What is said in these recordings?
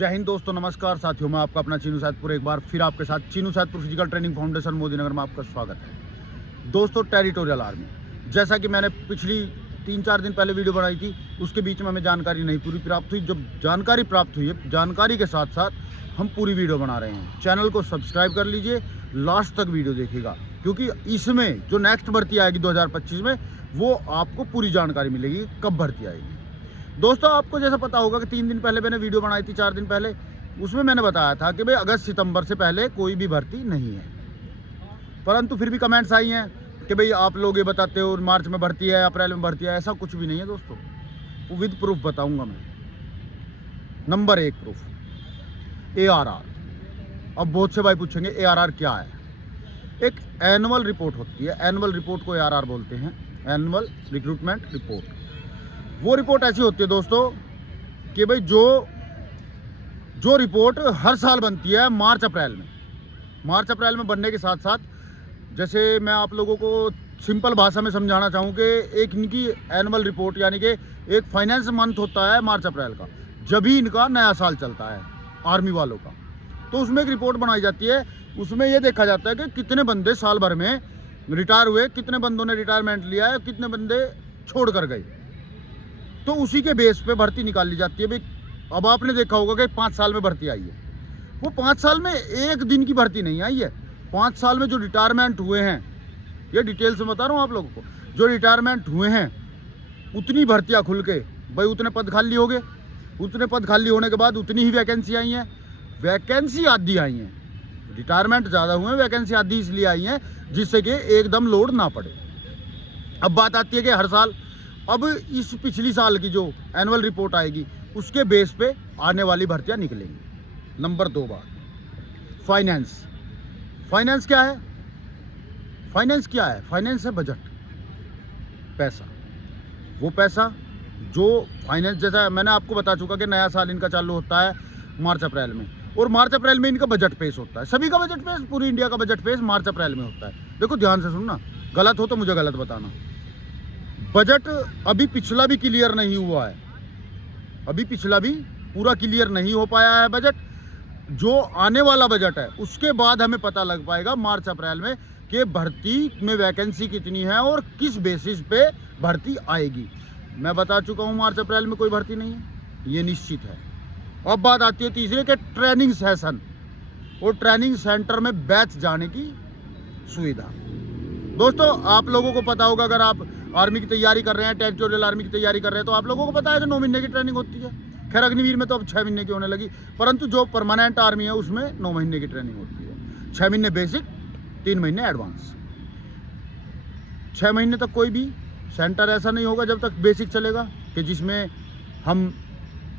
जय हिंद दोस्तों, नमस्कार साथियों। मैं आपका अपना चीनू सैदपुर एक बार फिर आपके साथ Chinu Saidpur physical training foundation Modinagar में आपका स्वागत है। दोस्तों, टेरिटोरियल आर्मी, जैसा कि मैंने पिछली 3-4 दिन पहले वीडियो बनाई थी, उसके बीच में हमें जानकारी नहीं पूरी प्राप्त हुई। जब जानकारी प्राप्त हुई है, जानकारी के साथ साथ हम पूरी वीडियो बना रहे हैं। चैनल को सब्सक्राइब कर लीजिए, लास्ट तक वीडियो देखिएगा, क्योंकि इसमें जो नेक्स्ट भर्ती आएगी 2025 में, वो आपको पूरी जानकारी मिलेगी कब भर्ती आएगी। दोस्तों, आपको जैसा पता होगा कि 3 दिन पहले मैंने वीडियो बनाई थी, 4 दिन पहले, उसमें मैंने बताया था कि भाई अगस्त सितंबर से पहले कोई भी भर्ती नहीं है। परंतु फिर भी कमेंट्स आई हैं कि भाई आप लोग ये बताते हो मार्च में भर्ती है, अप्रैल में भर्ती है। ऐसा कुछ भी नहीं है दोस्तों, विद प्रूफ बताऊंगा मैं। Number 1 proof, ARR। अब बहुत से भाई पूछेंगे ARR क्या है। एक एनुअल रिपोर्ट होती है, एनुअल रिपोर्ट को ARR बोलते हैं, एनुअल रिक्रूटमेंट रिपोर्ट। वो रिपोर्ट ऐसी होती है दोस्तों कि भाई जो रिपोर्ट हर साल बनती है मार्च अप्रैल में बनने के साथ साथ, जैसे मैं आप लोगों को सिंपल भाषा में समझाना चाहूँ कि एक इनकी एनुअल रिपोर्ट यानी कि एक फाइनेंस मंथ होता है मार्च अप्रैल का, जब ही इनका नया साल चलता है आर्मी वालों का। तो उसमें एक रिपोर्ट बनाई जाती है। उसमें ये देखा जाता है कि कितने बंदे साल भर में रिटायर हुए, कितने बंदों ने रिटायरमेंट लिया है, कितने बंदे छोड़ कर गए। तो उसी के बेस पे भर्ती निकाल ली जाती है। भाई अब आपने देखा होगा कि 5 साल में भर्ती आई है, वो 5 साल में एक दिन की भर्ती नहीं आई है। 5 साल में जो रिटायरमेंट हुए हैं, ये डिटेल से बता रहा हूँ आप लोगों को, जो रिटायरमेंट हुए हैं उतनी भर्तियाँ खुल के भाई उतने पद खाली हो गए। उतने पद खाली होने के बाद उतनी ही वैकेंसी आई हैं। वैकेंसी आधी आई हैं, रिटायरमेंट ज़्यादा हुए हैं, वैकेंसी आधी इसलिए आई हैं जिससे कि एकदम लोड ना पड़े। अब बात आती है कि हर साल, अब इस पिछली साल की जो एनुअल रिपोर्ट आएगी उसके बेस पे आने वाली भर्तियां निकलेंगी। नंबर 2 बात, फाइनेंस क्या है? फाइनेंस है बजट, पैसा। वो पैसा जो फाइनेंस, जैसा मैंने आपको बता चुका कि नया साल इनका चालू होता है मार्च अप्रैल में, और मार्च अप्रैल में इनका बजट पेश होता है। सभी का बजट पेश, पूरी इंडिया का बजट पेश मार्च अप्रैल में होता है। देखो ध्यान से सुनना, गलत हो तो मुझे गलत बताना। बजट अभी पिछला भी क्लियर नहीं हुआ है, अभी पिछला भी पूरा क्लियर नहीं हो पाया है बजट। जो आने वाला बजट है उसके बाद हमें पता लग पाएगा मार्च अप्रैल में कि भर्ती में वैकेंसी कितनी है और किस बेसिस पे भर्ती आएगी। मैं बता चुका हूँ मार्च अप्रैल में कोई भर्ती नहीं है, ये निश्चित है। अब बात आती है तीसरे के ट्रेनिंग सेशन और ट्रेनिंग सेंटर में बैच जाने की सुविधा। दोस्तों, आप लोगों को पता होगा, अगर आप आर्मी की तैयारी कर रहे हैं, टेरिटोरियल आर्मी की तैयारी कर रहे हैं, तो आप लोगों को पता है कि 9 महीने की ट्रेनिंग होती है। खैर अग्निवीर में तो अब 6 महीने की होने लगी, परंतु जो परमानेंट आर्मी है उसमें 9 महीने की ट्रेनिंग होती है। 6 महीने बेसिक, 3 महीने एडवांस। 6 महीने तक कोई भी सेंटर ऐसा नहीं होगा जब तक बेसिक चलेगा कि जिसमें हम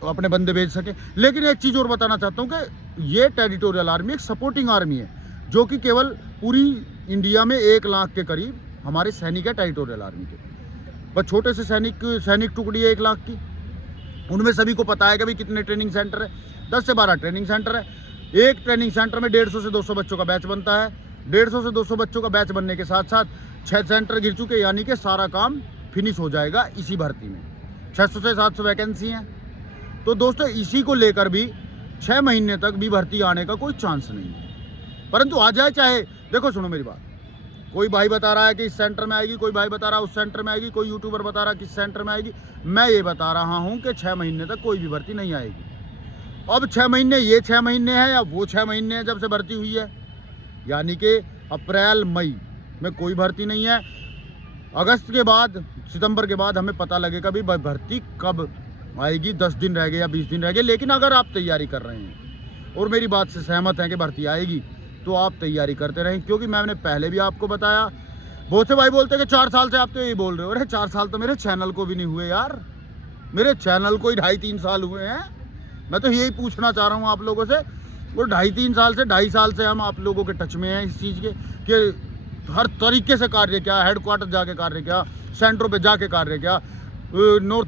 अपने बंदे भेज सकें। लेकिन एक चीज़ और बताना चाहता हूँ कि ये टेरिटोरियल आर्मी एक सपोर्टिंग आर्मी है, जो कि केवल पूरी इंडिया में 1 लाख के करीब हमारे सैनिक है टेरिटोरियल आर्मी के। बस छोटे से सैनिक टुकड़ी है 1 लाख की, उनमें सभी को पता है कि भाई कितने ट्रेनिंग सेंटर है। 10 से 12 ट्रेनिंग सेंटर है। एक ट्रेनिंग सेंटर में 150 से 200 बच्चों का बैच बनता है। 150 से 200 बच्चों का बैच बनने के साथ साथ 6 सेंटर गिर चुके, यानी कि सारा काम फिनिश हो जाएगा इसी भर्ती में। 600 से 700 वैकेंसी हैं। तो दोस्तों, इसी को लेकर भी 6 महीने तक भी भर्ती आने का कोई चांस नहीं है, परंतु आ जाए चाहे। देखो सुनो मेरी बात, कोई भाई बता रहा है कि इस सेंटर में आएगी, कोई भाई बता रहा है उस सेंटर में आएगी, कोई यूट्यूबर बता रहा है किस सेंटर में आएगी। मैं ये बता रहा हूँ कि 6 महीने तक कोई भी भर्ती नहीं आएगी। अब 6 महीने, ये 6 महीने हैं या वो 6 महीने हैं जब से भर्ती हुई है, यानी कि अप्रैल मई में कोई भर्ती नहीं है। अगस्त के बाद, सितंबर के बाद हमें पता लगेगा भी भर्ती कब आएगी। 10 दिन रह गए या 20 दिन रह गए। लेकिन अगर आप तैयारी कर रहे हैं और मेरी बात से सहमत हैं कि भर्ती आएगी, तो आप तैयारी करते रहें, क्योंकि मैंने पहले भी आपको बताया। बहुत से भाई बोलते हैं कि 4 साल से आप तो यही बोल रहे हो। अरे 4 साल तो मेरे चैनल को भी नहीं हुए यार, मेरे चैनल को ही 2.5-3 साल हुए हैं। मैं तो यही पूछना चाह रहा हूँ आप लोगों से। वो 2.5-3 साल से, 2.5 साल से हम आप लोगों के टच में हैं इस चीज़ के कि हर तरीके से कार्य क्या, हेडक्वार्टर जाके कार्य क्या, सेंटरों पर जाके कार्य क्या, नॉर्थ